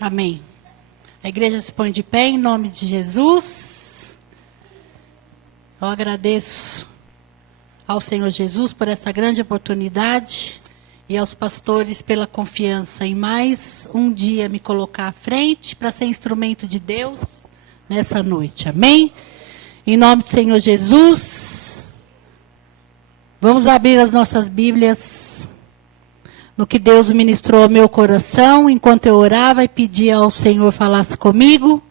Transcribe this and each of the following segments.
Amém. A igreja se põe de pé em nome de Jesus. Eu agradeço ao Senhor Jesus por essa grande oportunidade e aos pastores pela confiança em mais um dia me colocar à frente para ser instrumento de Deus nessa noite. Amém? Em nome do Senhor Jesus, vamos abrir as nossas Bíblias no que Deus ministrou ao meu coração, enquanto eu orava e pedia ao Senhor falasse comigo.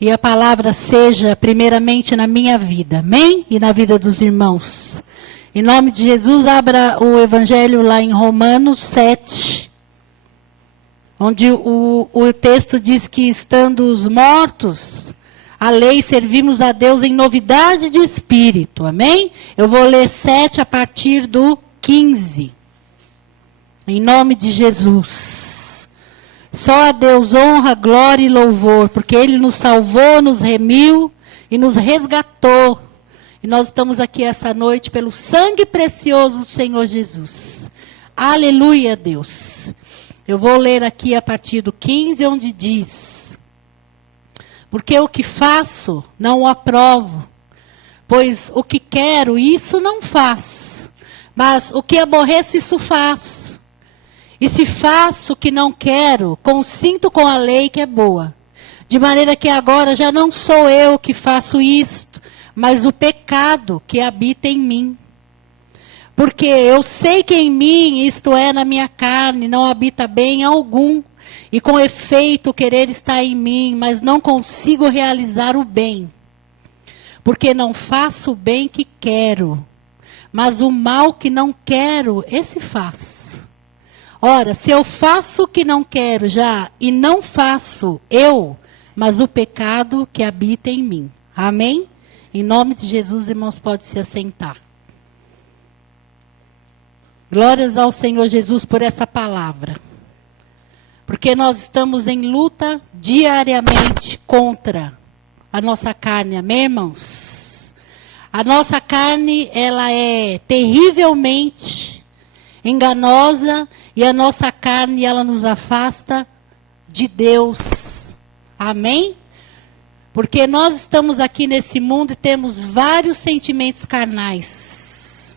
E a palavra seja primeiramente na minha vida, amém? E na vida dos irmãos. Em nome de Jesus, abra o Evangelho lá em Romanos 7, onde o texto diz que estando os mortos, a lei servimos a Deus em novidade de espírito, amém? Eu vou ler 7 a partir do 15. Em nome de Jesus. Só a Deus honra, glória e louvor, porque Ele nos salvou, nos remiu e nos resgatou. E nós estamos aqui essa noite pelo sangue precioso do Senhor Jesus. Aleluia, Deus. Eu vou ler aqui a partir do 15, onde diz: porque o que faço, não o aprovo, pois o que quero, isso não faço, mas o que aborreço, isso faço. E se faço o que não quero, consinto com a lei que é boa. De maneira que agora já não sou eu que faço isto, mas o pecado que habita em mim. Porque eu sei que em mim, isto é, na minha carne, não habita bem algum. E com efeito o querer está em mim, mas não consigo realizar o bem. Porque não faço o bem que quero, mas o mal que não quero, esse faço. Ora, se eu faço o que não quero já, e não faço eu, mas o pecado que habita em mim. Amém? Em nome de Jesus, irmãos, pode se assentar. Glórias ao Senhor Jesus por essa palavra. Porque nós estamos em luta diariamente contra a nossa carne, amém, irmãos? A nossa carne, ela é terrivelmente enganosa, e a nossa carne, ela nos afasta de Deus. Amém? Porque nós estamos aqui nesse mundo e temos vários sentimentos carnais.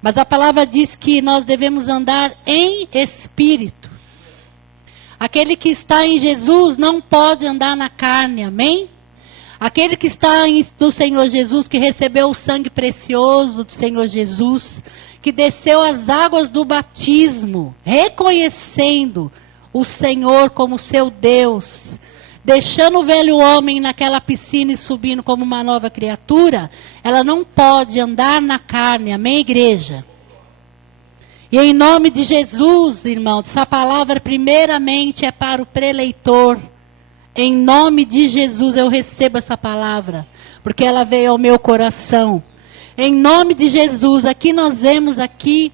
Mas a palavra diz que nós devemos andar em espírito. Aquele que está em Jesus não pode andar na carne, amém? Aquele que está no Senhor Jesus, que recebeu o sangue precioso do Senhor Jesus, que desceu as águas do batismo, reconhecendo o Senhor como seu Deus, deixando o velho homem naquela piscina e subindo como uma nova criatura, ela não pode andar na carne, amém, igreja? E em nome de Jesus, irmãos, essa palavra primeiramente é para o preleitor. Em nome de Jesus eu recebo essa palavra, porque ela veio ao meu coração. Em nome de Jesus, aqui nós vemos aqui.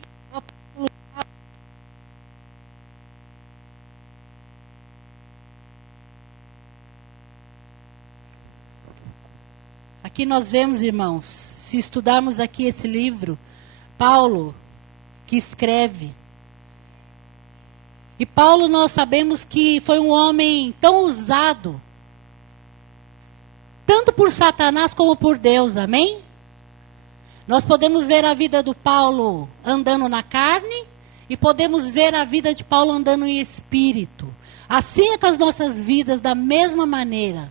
Aqui nós vemos, irmãos, se estudarmos aqui esse livro, Paulo, que escreve. E Paulo, nós sabemos que foi um homem tão usado, tanto por Satanás como por Deus, amém? Nós podemos ver a vida do Paulo andando na carne e podemos ver a vida de Paulo andando em espírito. Assim é com as nossas vidas, da mesma maneira.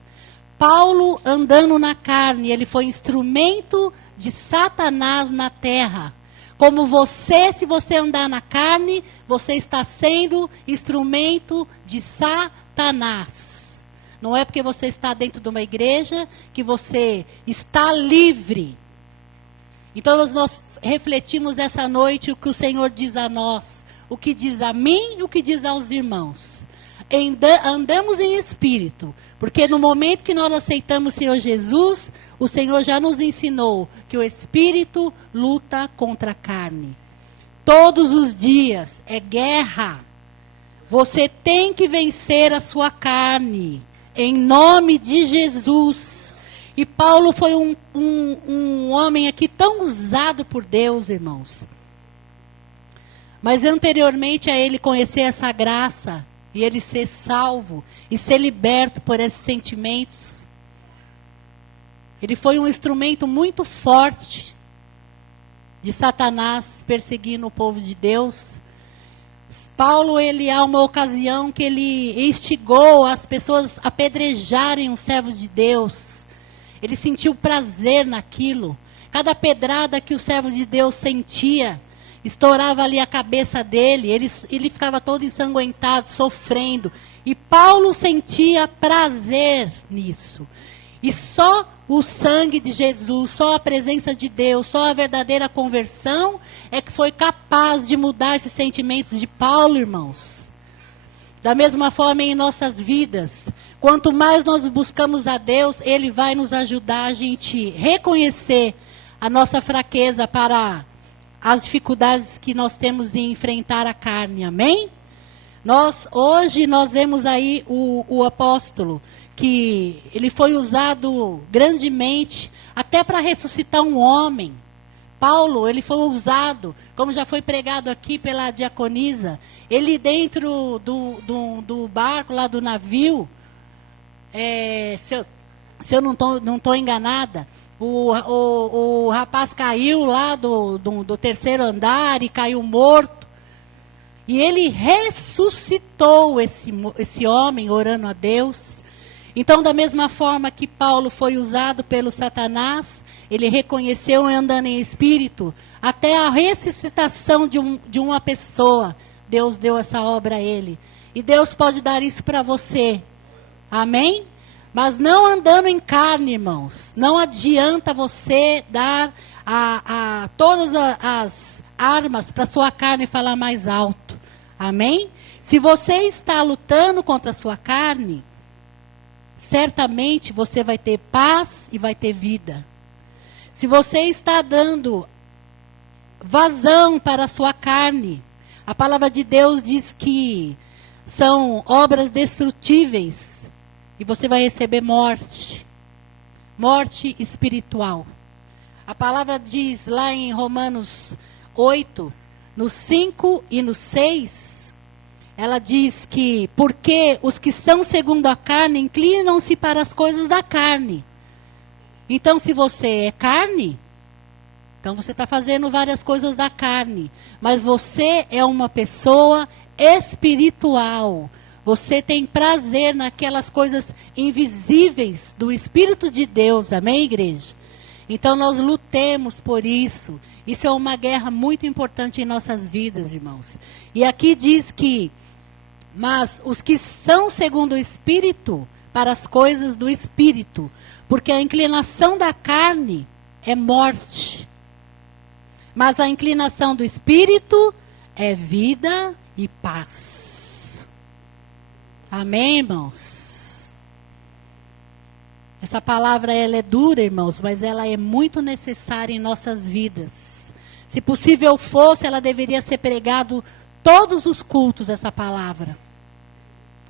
Paulo andando na carne, ele foi instrumento de Satanás na terra. Como você, se você andar na carne, você está sendo instrumento de Satanás. Não é porque você está dentro de uma igreja que você está livre. Então nós refletimos essa noite o que o Senhor diz a nós, o que diz a mim e o que diz aos irmãos. Andamos em espírito, porque no momento que nós aceitamos o Senhor Jesus, o Senhor já nos ensinou que o espírito luta contra a carne. Todos os dias é guerra. Você tem que vencer a sua carne, em nome de Jesus. E Paulo foi um homem aqui tão usado por Deus, irmãos. Mas anteriormente a ele conhecer essa graça, e ele ser salvo e ser liberto por esses sentimentos. Ele foi um instrumento muito forte de Satanás perseguindo o povo de Deus. Paulo, ele há uma ocasião que ele instigou as pessoas a apedrejarem os servos de Deus. Ele sentiu prazer naquilo. Cada pedrada que o servo de Deus sentia, estourava ali a cabeça dele, ele ficava todo ensanguentado, sofrendo. E Paulo sentia prazer nisso. E só o sangue de Jesus, só a presença de Deus, só a verdadeira conversão é que foi capaz de mudar esses sentimentos de Paulo, irmãos. Da mesma forma em nossas vidas, quanto mais nós buscamos a Deus, Ele vai nos ajudar a gente reconhecer a nossa fraqueza para as dificuldades que nós temos em enfrentar a carne, amém? Hoje nós vemos aí o apóstolo, que ele foi usado grandemente, até para ressuscitar um homem. Paulo, ele foi usado, como já foi pregado aqui pela diaconisa, ele dentro do barco, lá do navio, se eu não estou enganada, o rapaz caiu lá do terceiro andar e caiu morto. E ele ressuscitou esse homem orando a Deus. Então, da mesma forma que Paulo foi usado pelo Satanás, ele reconheceu andando em espírito, até a ressuscitação de uma pessoa, Deus deu essa obra a ele. E Deus pode dar isso para você. Amém? Mas não andando em carne, irmãos. Não adianta você dar todas as armas para sua carne falar mais alto. Amém? Se você está lutando contra a sua carne, certamente você vai ter paz e vai ter vida. Se você está dando vazão para a sua carne, a palavra de Deus diz que são obras destrutíveis e você vai receber morte. Morte espiritual. A palavra diz lá em Romanos 8, no 5 e no 6, ela diz que, porque os que são segundo a carne inclinam-se para as coisas da carne. Então, se você é carne, então você está fazendo várias coisas da carne. Mas você é uma pessoa espiritual. Você tem prazer naquelas coisas invisíveis do Espírito de Deus. Amém, igreja? Então, nós lutemos por isso. Isso é uma guerra muito importante em nossas vidas, irmãos. E aqui diz que, mas os que são segundo o Espírito, para as coisas do Espírito, porque a inclinação da carne é morte, mas a inclinação do Espírito é vida e paz. Amém, irmãos? Essa palavra, ela é dura, irmãos, mas ela é muito necessária em nossas vidas. Se possível fosse, ela deveria ser pregado todos os cultos, essa palavra.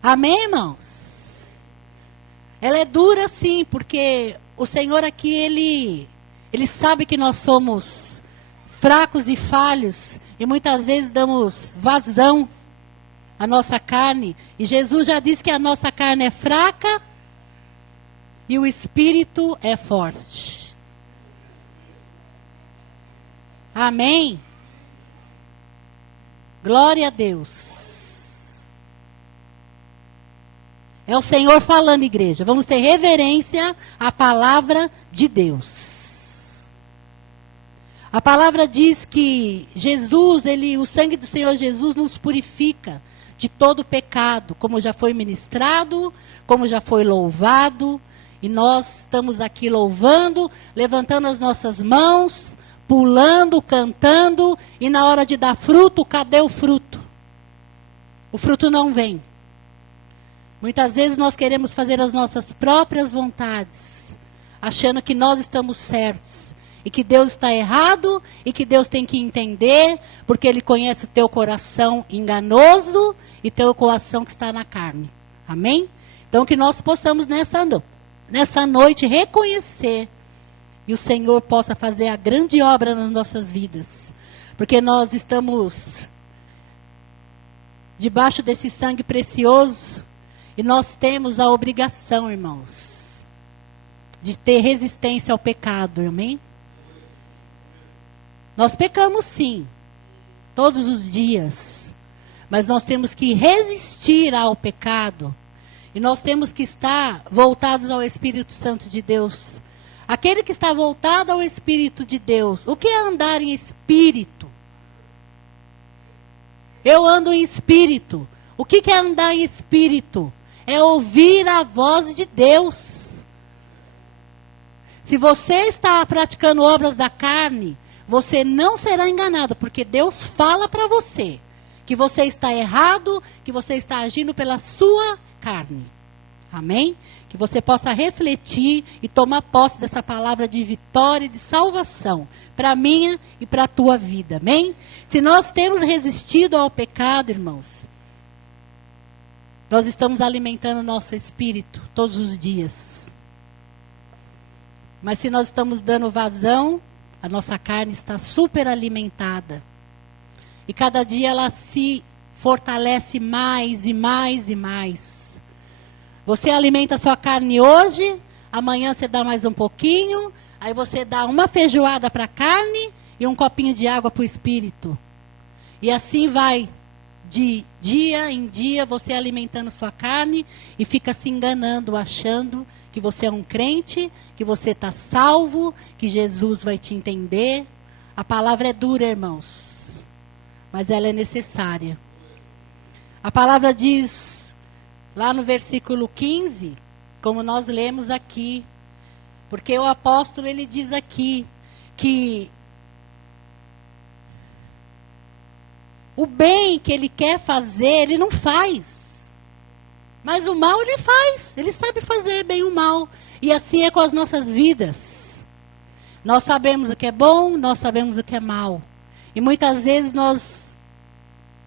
Amém, irmãos? Ela é dura, sim, porque o Senhor aqui, Ele sabe que nós somos fracos e falhos, e muitas vezes damos vazão à nossa carne. E Jesus já disse que a nossa carne é fraca e o Espírito é forte. Amém? Glória a Deus. É o Senhor falando, igreja. Vamos ter reverência à palavra de Deus. A palavra diz que Jesus, o sangue do Senhor Jesus nos purifica de todo pecado, como já foi ministrado, como já foi louvado. E nós estamos aqui louvando, levantando as nossas mãos, pulando, cantando, e na hora de dar fruto, cadê o fruto? O fruto não vem. Muitas vezes nós queremos fazer as nossas próprias vontades, achando que nós estamos certos, e que Deus está errado, e que Deus tem que entender, porque Ele conhece o teu coração enganoso, e teu coração que está na carne. Amém? Então que nós possamos nessa noite reconhecer, e o Senhor possa fazer a grande obra nas nossas vidas. Porque nós estamos debaixo desse sangue precioso. E nós temos a obrigação, irmãos, de ter resistência ao pecado, amém? Nós pecamos sim, todos os dias. Mas nós temos que resistir ao pecado. E nós temos que estar voltados ao Espírito Santo de Deus. Aquele que está voltado ao Espírito de Deus. O que é andar em espírito? Eu ando em espírito. O que é andar em espírito? É ouvir a voz de Deus. Se você está praticando obras da carne, você não será enganado, porque Deus fala para você que você está errado, que você está agindo pela sua carne. Amém? Que você possa refletir e tomar posse dessa palavra de vitória e de salvação para a minha e para a tua vida. Amém? Se nós temos resistido ao pecado, irmãos, nós estamos alimentando o nosso espírito todos os dias. Mas se nós estamos dando vazão, a nossa carne está super alimentada. E cada dia ela se fortalece mais e mais e mais. Você alimenta a sua carne hoje, amanhã você dá mais um pouquinho, aí você dá uma feijoada para a carne e um copinho de água para o espírito. E assim vai, de dia em dia, você alimentando sua carne e fica se enganando, achando que você é um crente, que você está salvo, que Jesus vai te entender. A palavra é dura, irmãos, mas ela é necessária. A palavra diz, lá no versículo 15, como nós lemos aqui, porque o apóstolo ele diz aqui, que o bem que ele quer fazer, ele não faz. Mas o mal ele faz, ele sabe fazer bem o mal. E assim é com as nossas vidas. Nós sabemos o que é bom, nós sabemos o que é mal. E muitas vezes nós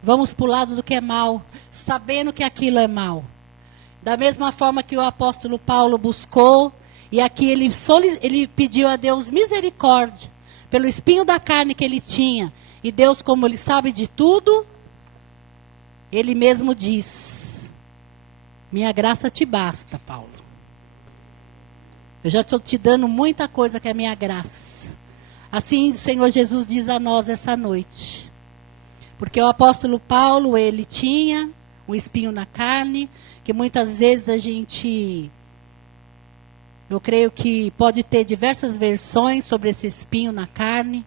vamos para o lado do que é mal, sabendo que aquilo é mal. Da mesma forma que o apóstolo Paulo buscou, e aqui ele pediu a Deus misericórdia, pelo espinho da carne que ele tinha. E Deus, como ele sabe de tudo, ele mesmo diz: minha graça te basta, Paulo. Eu já estou te dando muita coisa que é minha graça. Assim o Senhor Jesus diz a nós essa noite. Porque o apóstolo Paulo, ele tinha um espinho na carne, que muitas vezes a gente, eu creio que pode ter diversas versões sobre esse espinho na carne.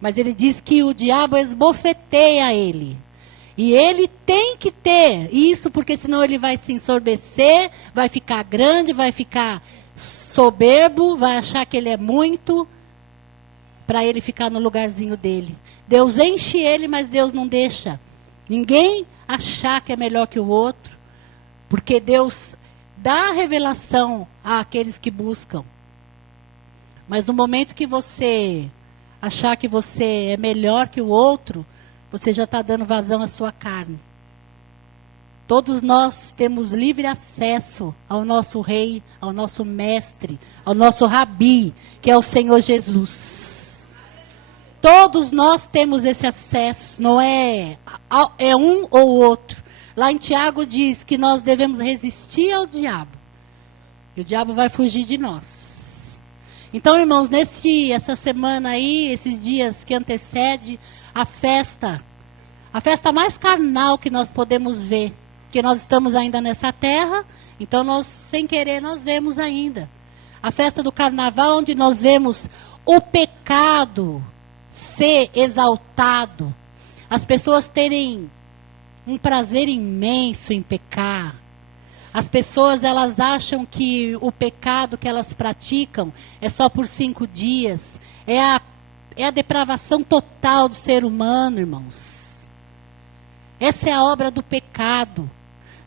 Mas ele diz que o diabo esbofeteia ele. E ele tem que ter isso, porque senão ele vai se ensorbecer, vai ficar grande, vai ficar soberbo, vai achar que ele é muito, para ele ficar no lugarzinho dele. Deus enche ele, mas Deus não deixa ninguém achar que é melhor que o outro, porque Deus dá a revelação àqueles que buscam. Mas no momento que você achar que você é melhor que o outro, você já está dando vazão à sua carne. Todos nós temos livre acesso ao nosso rei, ao nosso mestre, ao nosso rabi, que é o Senhor Jesus. Todos nós temos esse acesso, não é um ou outro. Lá em Tiago diz que nós devemos resistir ao diabo. E o diabo vai fugir de nós. Então, irmãos, essa semana aí, esses dias que antecede a festa mais carnal que nós podemos ver, que nós estamos ainda nessa terra, então nós, sem querer, nós vemos ainda. A festa do carnaval, onde nós vemos o pecado ser exaltado, as pessoas terem um prazer imenso em pecar. As pessoas, elas acham que o pecado que elas praticam é só por 5 dias. É a depravação total do ser humano, irmãos. Essa é a obra do pecado.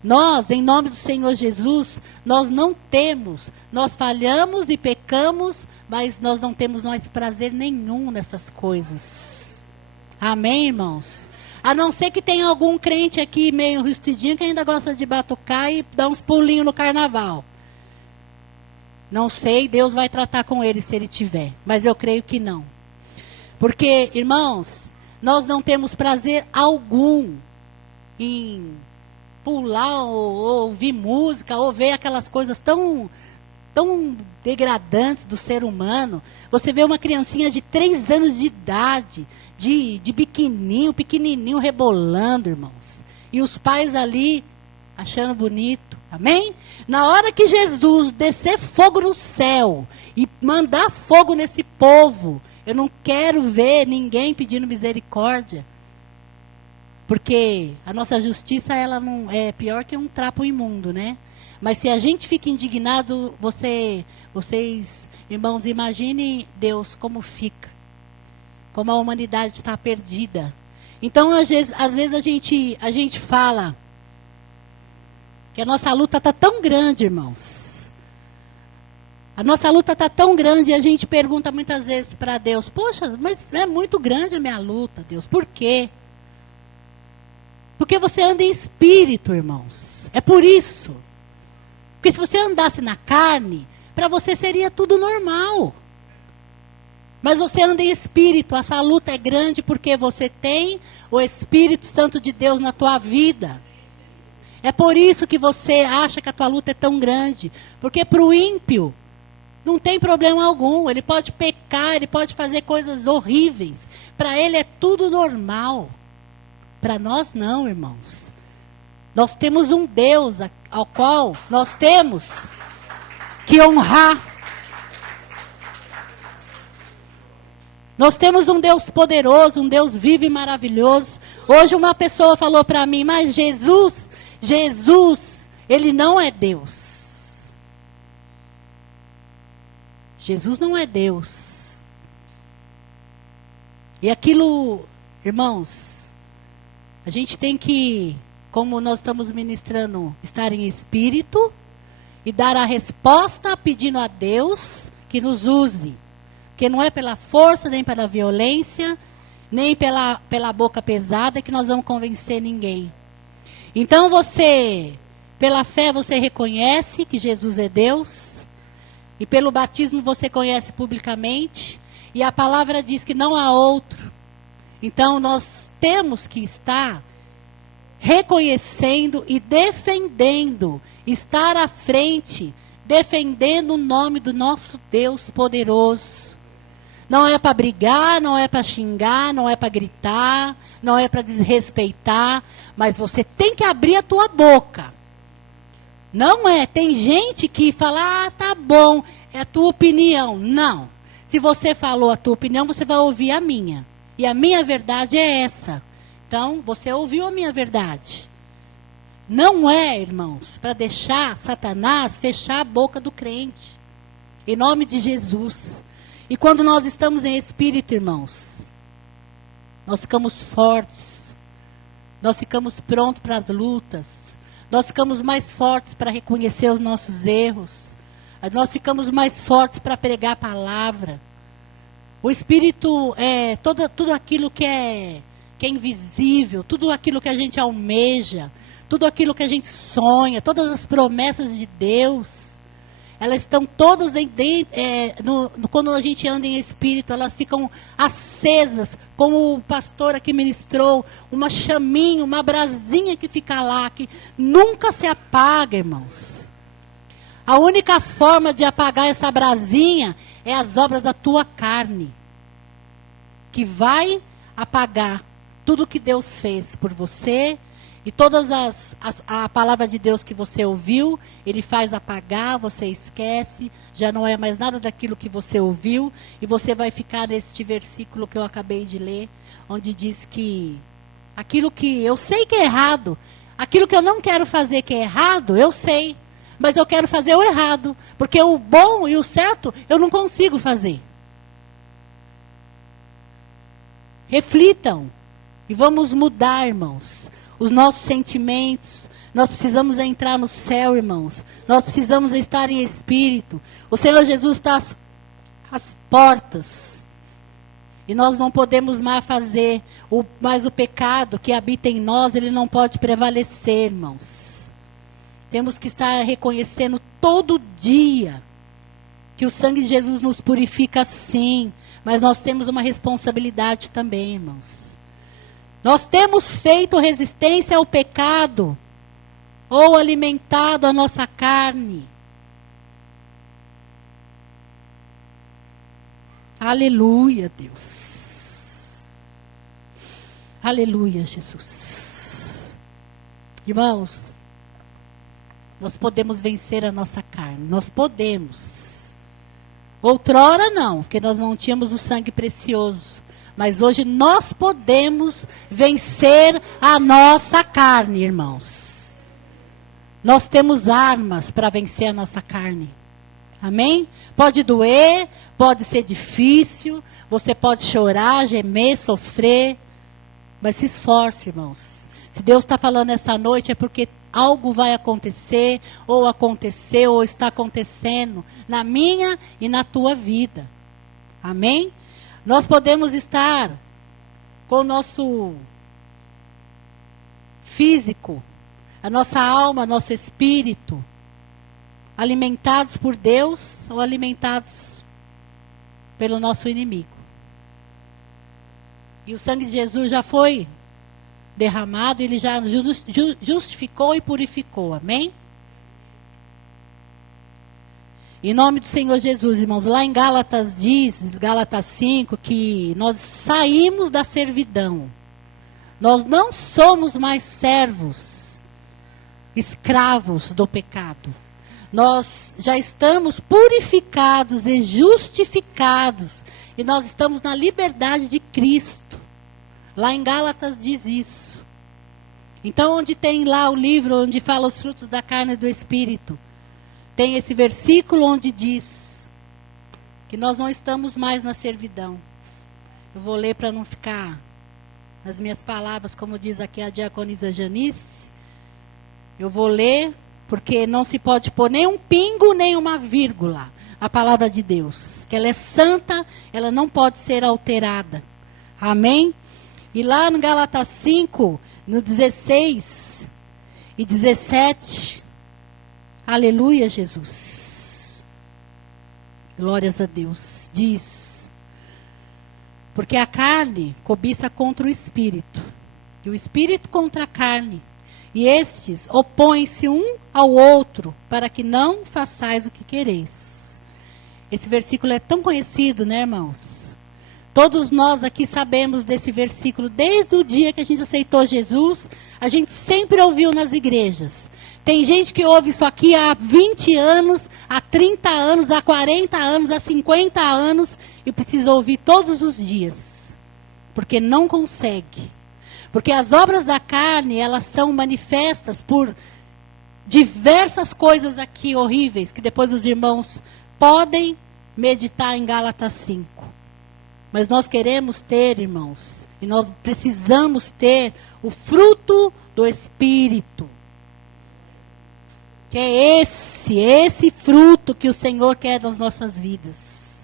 Nós, em nome do Senhor Jesus, nós não temos, nós falhamos e pecamos, mas nós não temos mais prazer nenhum nessas coisas. Amém, irmãos? A não ser que tenha algum crente aqui meio rustidinho que ainda gosta de batucar e dar uns pulinhos no carnaval. Não sei, Deus vai tratar com ele se ele tiver. Mas eu creio que não. Porque, irmãos, nós não temos prazer algum em pular ou ouvir música, ou ver aquelas coisas tão degradantes do ser humano. Você vê uma criancinha de 3 anos de idade, de pequenininho, rebolando, irmãos. E os pais ali, achando bonito. Amém? Na hora que Jesus descer fogo no céu e mandar fogo nesse povo, eu não quero ver ninguém pedindo misericórdia. Porque a nossa justiça, ela não é pior que um trapo imundo, né? Mas se a gente fica indignado, vocês, irmãos, imaginem Deus como fica. Como a humanidade está perdida. Então, às vezes a gente fala que a nossa luta está tão grande, irmãos. A nossa luta está tão grande e a gente pergunta muitas vezes para Deus, poxa, mas é muito grande a minha luta, Deus, por quê? Porque você anda em espírito, irmãos. É por isso. Porque se você andasse na carne, para você seria tudo normal. Mas você anda em espírito. Essa luta é grande porque você tem o Espírito Santo de Deus na tua vida. É por isso que você acha que a tua luta é tão grande. Porque para o ímpio, não tem problema algum. Ele pode pecar, ele pode fazer coisas horríveis. Para ele é tudo normal. Para nós não, irmãos. Nós temos um Deus ao qual nós temos que honrar. Nós temos um Deus poderoso, um Deus vivo e maravilhoso. Hoje uma pessoa falou para mim, mas Jesus, ele não é Deus. Jesus não é Deus. E aquilo, irmãos, a gente tem que, como nós estamos ministrando, estar em espírito e dar a resposta pedindo a Deus que nos use. Porque não é pela força, nem pela violência, nem pela boca pesada que nós vamos convencer ninguém. Então você, pela fé, você reconhece que Jesus é Deus. E pelo batismo você conhece publicamente. E a palavra diz que não há outro. Então nós temos que estar reconhecendo e defendendo, estar à frente, defendendo o nome do nosso Deus poderoso. Não é para brigar, não é para xingar, não é para gritar, não é para desrespeitar, mas você tem que abrir a tua boca. Não é, tem gente que fala, tá bom, é a tua opinião. Não, se você falou a tua opinião, você vai ouvir a minha. E a minha verdade é essa. Então, você ouviu a minha verdade. Não é, irmãos, para deixar Satanás fechar a boca do crente. Em nome de Jesus. E quando nós estamos em espírito, irmãos, nós ficamos fortes. Nós ficamos prontos para as lutas. Nós ficamos mais fortes para reconhecer os nossos erros. Nós ficamos mais fortes para pregar a palavra. O Espírito é tudo aquilo que é invisível, tudo aquilo que a gente almeja, tudo aquilo que a gente sonha, todas as promessas de Deus, elas estão todas quando a gente anda em Espírito, elas ficam acesas, como o pastor aqui ministrou, uma chaminha, uma brasinha que fica lá, que nunca se apaga, irmãos. A única forma de apagar essa brasinha é as obras da tua carne, que vai apagar tudo que Deus fez por você, e todas a palavra de Deus que você ouviu, Ele faz apagar, você esquece, já não é mais nada daquilo que você ouviu, e você vai ficar neste versículo que eu acabei de ler, onde diz que aquilo que eu sei que é errado, aquilo que eu não quero fazer que é errado, eu sei, mas eu quero fazer o errado, porque o bom e o certo eu não consigo fazer. Reflitam e vamos mudar, irmãos, os nossos sentimentos. Nós precisamos entrar no céu, irmãos. Nós precisamos estar em espírito. O Senhor Jesus está às portas. E nós não podemos mais fazer, mas o pecado que habita em nós, ele não pode prevalecer, irmãos. Temos que estar reconhecendo todo dia que o sangue de Jesus nos purifica, sim. Mas nós temos uma responsabilidade também, irmãos. Nós temos feito resistência ao pecado ou alimentado a nossa carne. Aleluia, Deus. Aleluia, Jesus. Irmãos, nós podemos vencer a nossa carne. Nós podemos. Outrora não, porque nós não tínhamos o sangue precioso. Mas hoje nós podemos vencer a nossa carne, irmãos. Nós temos armas para vencer a nossa carne. Amém? Pode doer, pode ser difícil, você pode chorar, gemer, sofrer, mas se esforce, irmãos. Se Deus está falando essa noite é porque algo vai acontecer, ou aconteceu, ou está acontecendo na minha e na tua vida. Amém? Nós podemos estar com o nosso físico, a nossa alma, nosso espírito, alimentados por Deus ou alimentados pelo nosso inimigo. E o sangue de Jesus já foi derramado, ele já justificou e purificou, amém? Em nome do Senhor Jesus, irmãos, lá em Gálatas diz, Gálatas 5, que nós saímos da servidão. Nós não somos mais servos, escravos do pecado. Nós já estamos purificados e justificados. E nós estamos na liberdade de Cristo. Lá em Gálatas diz isso. Então, onde tem lá o livro onde fala os frutos da carne e do Espírito, tem esse versículo onde diz que nós não estamos mais na servidão. Eu vou ler para não ficar nas minhas palavras, como diz aqui a diaconisa Janice. Eu vou ler, porque não se pode pôr nem um pingo, nem uma vírgula. A palavra de Deus, que ela é santa, ela não pode ser alterada. Amém? E lá no Gálatas 5, no 16 e 17, aleluia, Jesus. Glórias a Deus. Diz, porque a carne cobiça contra o espírito, e o espírito contra a carne. E estes opõem-se um ao outro, para que não façais o que quereis. Esse versículo é tão conhecido, né, irmãos? Todos nós aqui sabemos desse versículo, desde o dia que a gente aceitou Jesus, a gente sempre ouviu nas igrejas. Tem gente que ouve isso aqui há 20 anos, há 30 anos, há 40 anos, há 50 anos, e precisa ouvir todos os dias, porque não consegue. Porque as obras da carne, elas são manifestas por diversas coisas aqui horríveis, que depois os irmãos podem meditar em Gálatas 5. Mas nós queremos ter, irmãos, e nós precisamos ter o fruto do Espírito. Que é esse fruto que o Senhor quer nas nossas vidas.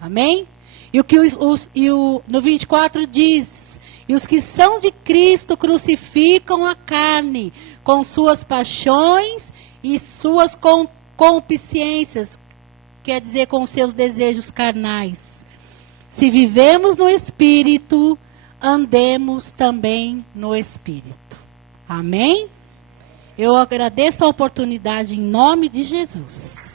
Amém? E o que no 24 diz, e os que são de Cristo crucificam a carne com suas paixões e suas concupiscências, quer dizer, com seus desejos carnais. Se vivemos no Espírito, andemos também no Espírito. Amém? Eu agradeço a oportunidade em nome de Jesus.